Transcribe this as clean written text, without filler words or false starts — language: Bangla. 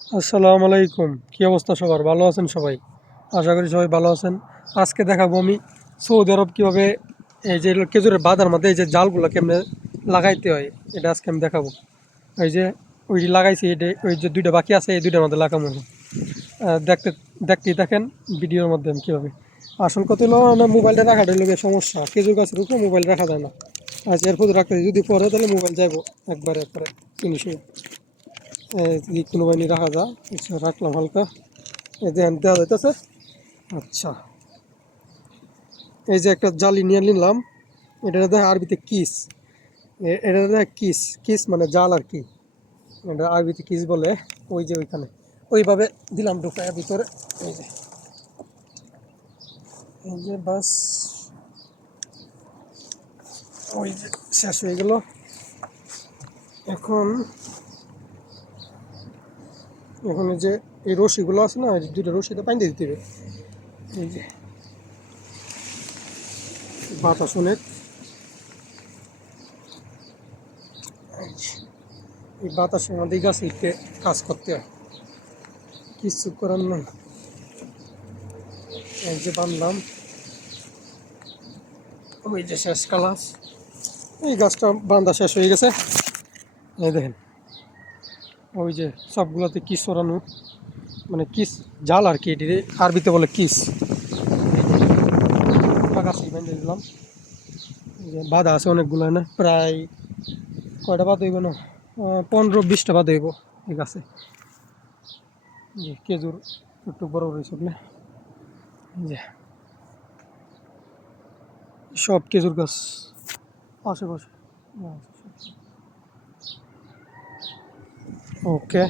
আসসালামু আলাইকুম, কি অবস্থা সবার? ভালো আছেন সবাই? আশা করি সবাই ভালো আছেন। আজকে দেখাবো আমি সৌদি আরব কীভাবে এই যে খেজুরের বাদার মধ্যে এই যে জালগুলো কেমনে লাগাইতে হয়, এটা আজকে আমি দেখাবো। এই যে ওই যে লাগাইছি, এটা ওই যে দুইটা বাকি আছে, এই দুইটার মধ্যে লাগাবো। দেখতে দেখতেই দেখেন ভিডিওর মধ্যে আমি কীভাবে। আসল কথা হলো না, মোবাইলটা রাখাটা হলো গিয়ে সমস্যা। খেজুর গাছের উপরে মোবাইল রাখা যায় না। আচ্ছা, এরপর রাখতে যদি পরে তাহলে মোবাইল যাবো একবারে একবারে জিনিসে কোনো বাহিনী রাখা যায়। আচ্ছা, রাখলাম হালকা। এই যে দেওয়া যাইতেছে। আচ্ছা, এই যে একটা জালি নিয়ে নিলাম। এটা দেখে আরবিতে কিস, এটা দেখে কিস, কিস মানে জাল আর কি। এটা আরবিতে কিস বলে। ওই যে ওইখানে ওইভাবে দিলাম ঢুকায় ভিতরে। এই যে এই যে বাস, ওই যে শেষ হয়ে গেল। এখন এখন এই যে এই রশিগুলো আছে না, এই দুটো রশিতে পানি দিয়ে দিতে হবে। এই যে বাতাস অনেক, এই বাতাসের মধ্যে গাছ লিখতে কাজ করতে হয়, কিছু করার না। এই যে বানলাম, ওই যে শেষ কালাস। এই গাছটা বান্ধা শেষ হয়ে গেছে। এই দেখেন, ওই যে সবগুলোতে কিস ওরানো, মানে কিস জাল আর কি, এটি আরবিতে বলে কিস। গাছই বেঁধে দিলাম। এই যে বাঁধা আছে অনেকগুলো, না প্রায় কয়টা বাদ হইব না, 15-20টা বাদ হইব এই গাছে। খেজুর একটু বড় বড় হয়েছে বলে। যে সব খেজুর গাছ আশেপাশে। ওকে।